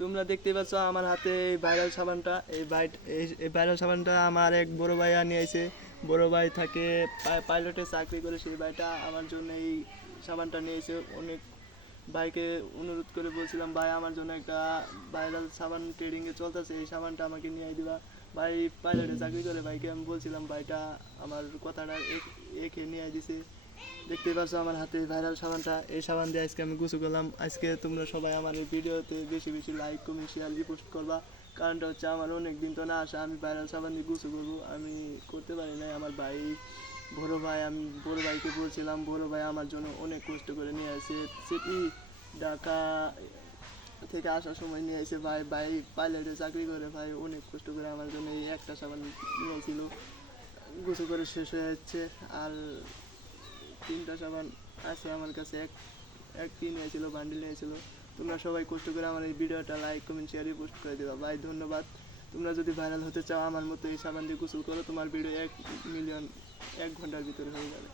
তোমরা দেখতে পাচ্ছ আমার হাতে এই ভাইরাল সাবানটা, এই ভাইরাল সাবানটা আমার এক বড় ভাইয়া নিয়ে আইছে। বড় ভাই থাকে পাইলটে চাকরি করে, সেই ভাইটা আমার জন্য এই সাবানটা নিয়েছে। অনেক ভাইকে অনুরোধ করে বলছিলাম, ভাই আমার জন্য একটা ভাইরাল সাবান ট্রেডিংয়ে চলতেছে, এই সাবানটা আমাকে নিয়ে দিবা। ভাই পাইলটে চাকরি করে, ভাইকে আমি বলছিলাম, ভাইটা আমার কথাটা একে নিয়ে দিছে। দেখতেই পাচ্ছ আমার হাতে ভাইরাল সাবানটা, এই সাবান দিয়ে আজকে আমি গোসল করলাম। আজকে তোমরা সবাই আমার এই ভিডিওতে বেশি বেশি লাইক কমেন্ট শেয়ার রিপোস্ট করবা। কারণটা হচ্ছে আমার অনেক দিন তো না আসা, আমি ভাইরাল সাবান দিয়ে গোসল করবো, আমি করতে পারি নাই। আমার ভাই বড় ভাই, আমি বড় ভাইকে বলছিলাম, বড় ভাই আমার জন্য অনেক কষ্ট করে নিয়ে আসে। সিটি ঢাকা থেকে আসার সময় নিয়ে এসে, ভাই ভাই পাইলটে চাকরি করে, ভাই অনেক কষ্ট করে আমার জন্য এই একটা সাবান নিয়েছিল। গোসল করে শেষ হয়ে যাচ্ছে, আর 3টা সাবান আছে আমার কাছে। একটি নিয়েছিল, বান্ডিল নিয়েছিল। তোমরা সবাই কষ্ট করে আমার এই ভিডিওটা লাইক কমেন্ট শেয়ার পোস্ট করে দেবা। ভাই ধন্যবাদ। তোমরা যদি ভাইরাল হতে চাও আমার মতো এই সাবান দিয়ে গোসল করো, তোমার ভিডিও 1 মিলিয়ন 1 ঘন্টার ভিতরে হয়ে যাবে।